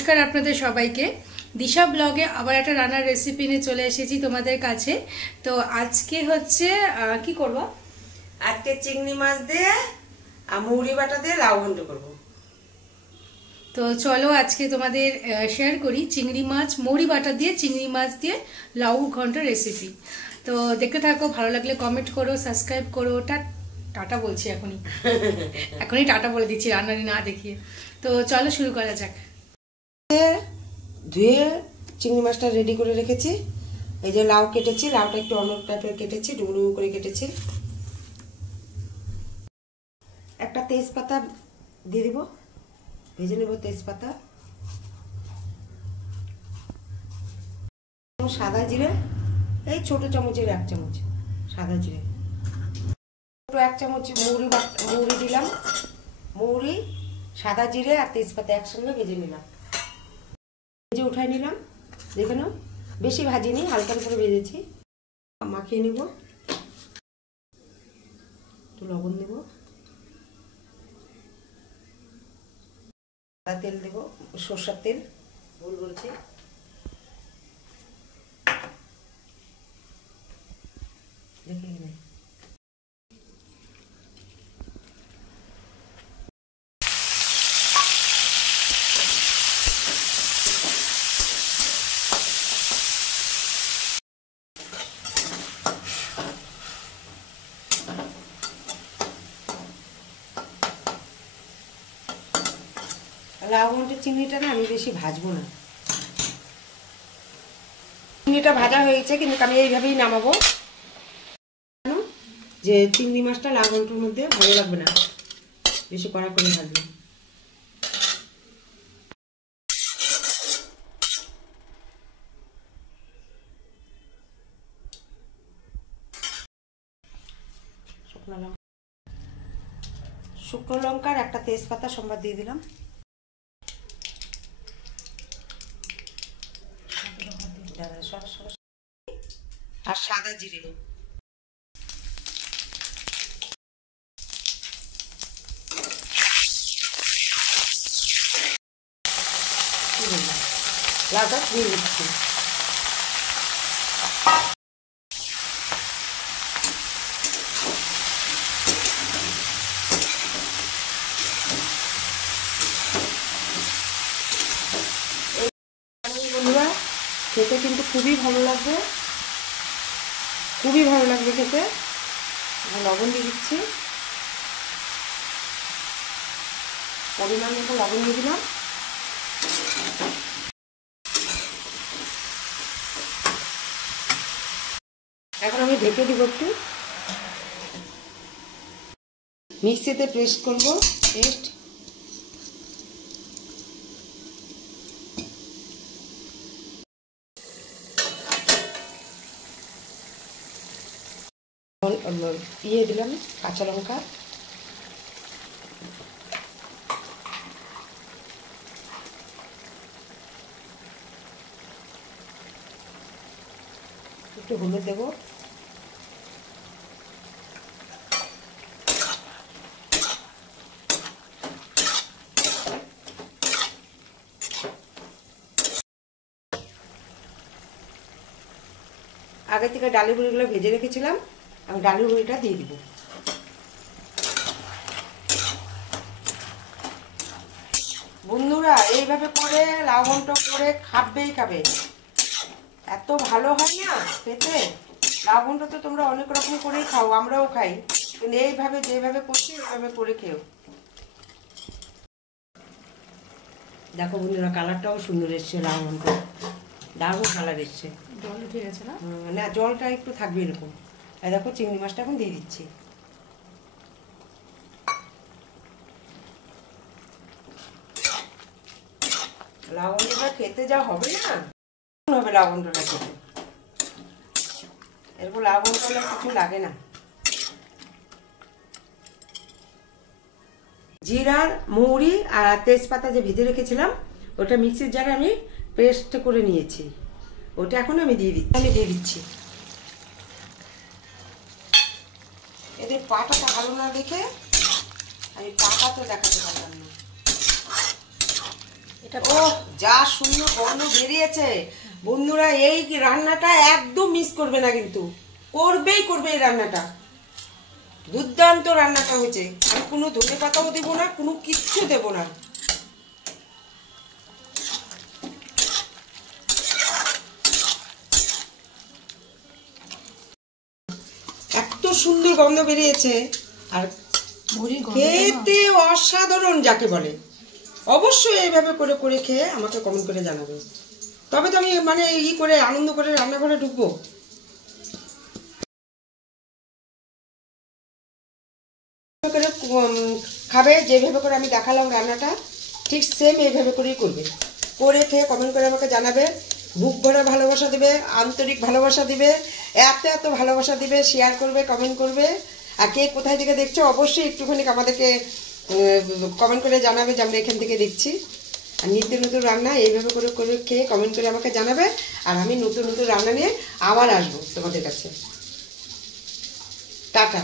নমস্কার আপনাদের সবাইকে। দিশা ব্লগে আবার একটা রান্নার রেসিপি নিয়ে চলে এসেছি তোমাদের কাছে। তো আজকে হচ্ছে কি করব, আজকে চিংড়ি মাছ দিয়ে মুড়ি বাটা দিয়ে লাউ ঘন্ট করব। তো চলো আজকে তোমাদের শেয়ার করি চিংড়ি মাছ মুড়ি বাটা দিয়ে চিংড়ি মাছ দিয়ে লাউ ঘন্ট রেসিপি। তো দেখতে থাকো, ভালো লাগলে কমেন্ট করো, সাবস্ক্রাইব করো। টাটা বলছি এখনই টাটা বলে দিচ্ছি রান্নারি না দেখিয়ে। তো চলো শুরু করা যাক। ধুয়ে চিংড়ি মাছটা রেডি করে রেখেছি। এই যে লাউ কেটেছি, লাউটা একটু অন্য টাইপের কেটেছি, ডুবো ডুবো করে কেটেছি। একটা তেজপাতা দিয়ে দিব, ভেজে নেব তেজপাতা। সাদা জিরে, এই ছোট চামচের 1 চামচ সাদা জিরে, 1 চামচ মৌরি দিলাম। মৌরি, সাদা জিরে আর তেজপাতা একসঙ্গে ভেজে নিলাম, ভেজে উঠাই নিলাম। দেখে নাও, বেশি ভাজিনি, হালকা করে ভেজেছি। মাখিয়ে নিব, একটু লবণ দেব, তেল দেব, সরষের তেল, ভুল বলছি। দেখে লাউ ঘন্টের চিংড়িটা না আমি বেশি ভাজবো না। চিংড়িটা ভাজা হয়েছে, কিন্তু আমি এইভাবেই নামাবো, যে চিংড়ি মাছটা লাউ ঘন্টের মধ্যে ভালো লাগবে না বেশি কড়া করে ভাজলে। শুকনো লঙ্কার একটা তেজপাতা সম্বাদ দিয়ে দিলাম, আর সাদা জিরে। লাউটা দিয়ে দিচ্ছি। বন্ধুরা, খেতে কিন্তু খুবই ভালো লাগবে, খুবই ভালো লাগবে খেতে। লবণ দিয়ে দিচ্ছি, পরিমাণ মতো লবণ দিয়ে দিলাম। এখন আমি ঢেকে দিব, একটু মিক্সিতে পেস্ট করব। পেস্ট দিলাম, কাঁচা লঙ্কা, একটু হলুদ দেব, আগে থেকে ডালি বুড়িগুলো ভেজে রেখেছিলাম, আমি ডালি বুড়িটা দিয়ে দিব। বন্ধুরা, এইভাবে করে লাউ ঘন্ট করে খাবেই খাবে, এত ভালো হয় না খেতে। লাউ ঘন্ট তো তোমরা অনেক রকম করেই খাও, আমরাও খাই, কিন্তু এইভাবে যেভাবে করছি ওইভাবে করে খেও। দেখো বন্ধুরা, কালারটাও সুন্দর এসছে, লাউ ঘন্ট দারুণ কালার এসছে। জল উঠে গেছে না? না, জলটা একটু থাকবে এরকম। আর দেখো চিংড়ি মাছটা এখন দিয়ে দিচ্ছি। লাউ ঘন্টটা খেতে যা হবে না, হবে লাউ ঘন্টটা খেতে, এরকম লাউ ঘন্ট হলে কিছু লাগে না। জিরার, মৌরি আর তেজপাতা যে ভেজে রেখেছিলাম, ওটা মিক্সির জারে আমি পেস্ট করে নিয়েছি, ওটা এখন আমি দিয়ে দিচ্ছি। এদের পাটাটা ভালো না দেখে আমি পাটা তো দেখাতে পারলাম না। এটা ও যা সুন্দর গন্ধ বেরিয়েছে বন্ধুরা, এই রান্নাটা একদম মিস করবে না, কিন্তু করবেই করবে এই রান্নাটা। দুর্দান্ত রান্নাটা হয়েছে। আমি কোনো ধনে পাতাও দেবো না, কোনো কিচ্ছু দেবো না। এত সুন্দর গন্ধ বেরিয়েছে, আর খেতে অসাধারণ যাকে বলে। অবশ্যই এইভাবে করে করে খেয়ে আমাকে কমেন্ট করে জানাবে, তবে তো আমি মানে করে আনন্দ করে রান্নাঘরে ঢুকবো। খাবে যেভাবে করে আমি দেখালাম রান্নাটা, ঠিক সেম এইভাবে করেই করবে। করে খেয়ে কমেন্ট করে আমাকে জানাবে, বুক ভরে ভালোবাসা দিবে, আন্তরিক ভালোবাসা দিবে, এত এত ভালোবাসা দিবে, শেয়ার করবে, কমেন্ট করবে। আর কে কোথায় থেকে দেখছো অবশ্যই একটুখানি আমাদেরকে কমেন্ট করে জানাবে যে আমরা এখান থেকে দেখছি। আর নিত্য নতুন রান্না এইভাবে করে করে খেয়ে কমেন্ট করে আমাকে জানাবে, আর আমি নতুন নতুন রান্না নিয়ে আবার আসবো তোমাদের কাছে। টাটা।